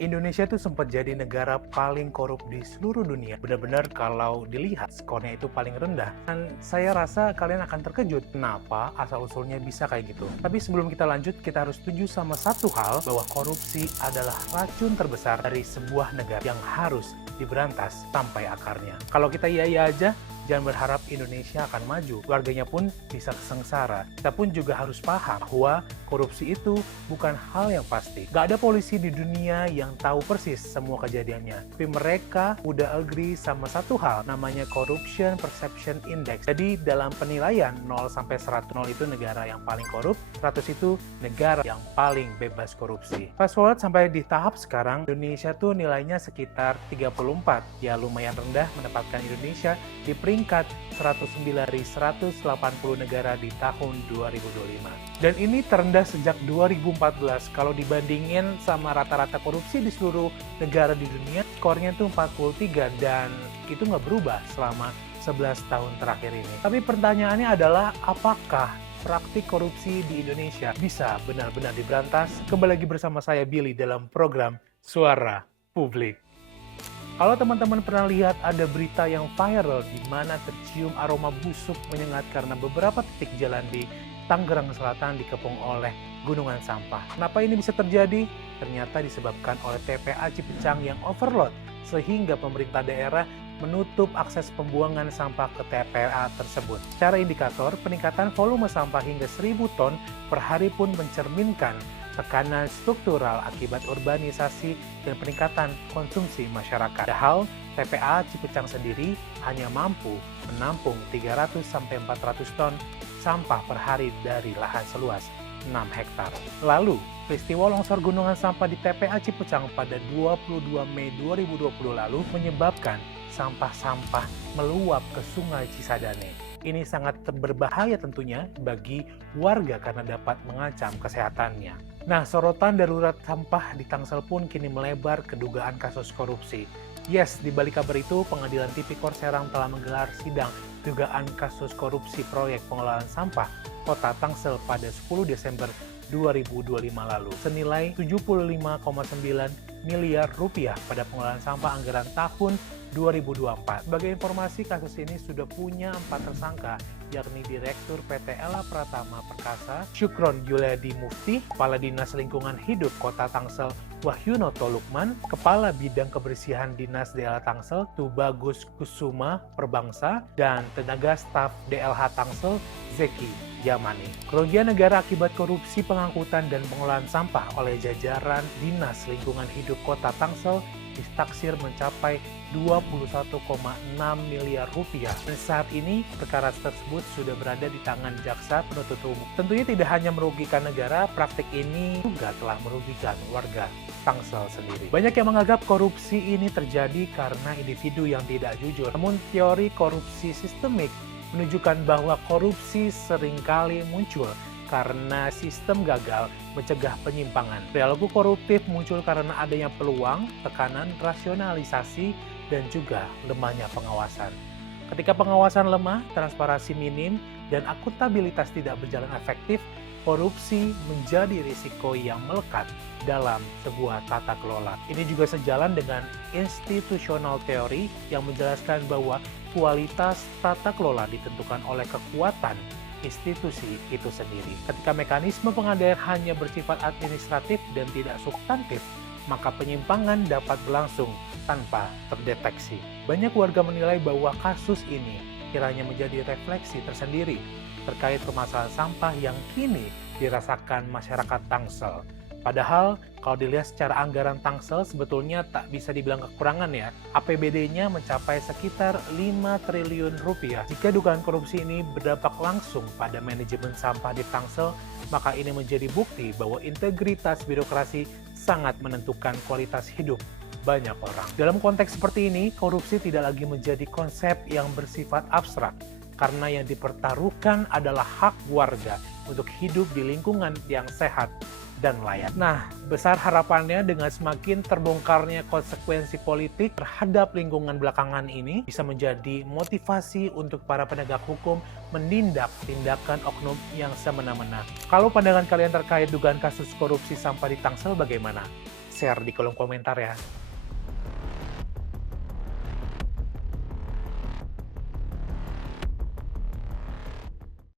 Indonesia tuh sempat jadi negara paling korup di seluruh dunia. Benar-benar kalau dilihat skornya itu paling rendah. Dan saya rasa kalian akan terkejut kenapa asal-usulnya bisa kayak gitu. Tapi sebelum kita lanjut, kita harus setuju sama satu hal, bahwa korupsi adalah racun terbesar dari sebuah negara yang harus diberantas sampai akarnya. Kalau kita iya-iya aja, jangan berharap Indonesia akan maju. Warganya pun bisa sengsara. Kita pun juga harus paham bahwa korupsi itu bukan hal yang pasti. Gak ada polisi di dunia yang tahu persis semua kejadiannya. Tapi mereka udah agree sama satu hal, namanya Corruption Perception Index. Jadi dalam penilaian 0 sampai 100, 0 itu negara yang paling korup, 100 itu negara yang paling bebas korupsi. Fast forward sampai di tahap sekarang, Indonesia tuh nilainya sekitar 34. Ya lumayan rendah menempatkan Indonesia di peringkat 109 dari 180 negara di tahun 2025. Dan ini terendah sejak 2014. Kalau dibandingin sama rata-rata korupsi di seluruh negara di dunia, skornya tuh 43 dan itu nggak berubah selama 11 tahun terakhir ini. Tapi pertanyaannya adalah, apakah praktik korupsi di Indonesia bisa benar-benar diberantas? Kembali lagi bersama saya Billy dalam program Suara Publik. Kalau teman-teman pernah lihat ada berita yang viral di mana tercium aroma busuk menyengat karena beberapa titik jalan di Tangerang Selatan dikepung oleh gunungan sampah. Kenapa ini bisa terjadi? Ternyata disebabkan oleh TPA Cipecang yang overload, sehingga pemerintah daerah menutup akses pembuangan sampah ke TPA tersebut. Secara indikator, peningkatan volume sampah hingga 1.000 ton per hari pun mencerminkan tekanan struktural akibat urbanisasi dan peningkatan konsumsi masyarakat. Padahal, TPA Cipecang sendiri hanya mampu menampung 300-400 ton sampah per hari dari lahan seluas 6 hektar. Lalu, peristiwa longsor gunungan sampah di TPA Cipecang pada 22 Mei 2020 lalu menyebabkan sampah-sampah meluap ke Sungai Cisadane. Ini sangat berbahaya tentunya bagi warga karena dapat mengancam kesehatannya. Nah, sorotan darurat sampah di Tangsel pun kini melebar ke dugaan kasus korupsi. Yes, di balik kabar itu, Pengadilan Tipikor Serang telah menggelar sidang dugaan kasus korupsi proyek pengelolaan sampah Kota Tangsel pada 10 Desember 2025 lalu, senilai 75,9 miliar rupiah pada pengelolaan sampah anggaran tahun 2024. Sebagai informasi, kasus ini sudah punya 4 tersangka, yakni Direktur PT Ella Pratama Perkasa, Syukron Yuliadi Mufti, Kepala Dinas Lingkungan Hidup Kota Tangsel Wahyunoto Lukman, Kepala Bidang Kebersihan Dinas DLH Tangsel Tubagus Kusuma Perbangsa, dan tenaga staf DLH Tangsel Zeki Yamani. Kerugian negara akibat korupsi pengangkutan dan pengelolaan sampah oleh jajaran Dinas Lingkungan Hidup Kota Tangsel ditaksir mencapai 21,6 miliar rupiah. Dan saat ini perkara tersebut sudah berada di tangan jaksa penuntut umum. Tentunya tidak hanya merugikan negara, praktik ini juga telah merugikan warga Tangsel sendiri. Banyak yang menganggap korupsi ini terjadi karena individu yang tidak jujur. Namun teori korupsi sistemik menunjukkan bahwa korupsi seringkali muncul karena sistem gagal mencegah penyimpangan. Perilaku koruptif muncul karena adanya peluang, tekanan, rasionalisasi, dan juga lemahnya pengawasan. Ketika pengawasan lemah, transparansi minim, dan akuntabilitas tidak berjalan efektif, korupsi menjadi risiko yang melekat dalam sebuah tata kelola. Ini juga sejalan dengan institutional theory yang menjelaskan bahwa kualitas tata kelola ditentukan oleh kekuatan institusi itu sendiri. Ketika mekanisme pengadaan hanya bersifat administratif dan tidak substantif, maka penyimpangan dapat berlangsung tanpa terdeteksi. Banyak warga menilai bahwa kasus ini kiranya menjadi refleksi tersendiri terkait permasalahan sampah yang kini dirasakan masyarakat Tangsel. Padahal, kalau dilihat secara anggaran Tangsel sebetulnya tak bisa dibilang kekurangan ya. APBD-nya mencapai sekitar 5 triliun rupiah. Jika dugaan korupsi ini berdampak langsung pada manajemen sampah di Tangsel, maka ini menjadi bukti bahwa integritas birokrasi sangat menentukan kualitas hidup banyak orang. Dalam konteks seperti ini, korupsi tidak lagi menjadi konsep yang bersifat abstrak, karena yang dipertaruhkan adalah hak warga untuk hidup di lingkungan yang sehat dan layak. Nah, besar harapannya dengan semakin terbongkarnya konsekuensi politik terhadap lingkungan belakangan ini bisa menjadi motivasi untuk para penegak hukum menindak tindakan oknum yang semena-mena. Kalau pandangan kalian terkait dugaan kasus korupsi sampah di Tangsel bagaimana? share di kolom komentar ya.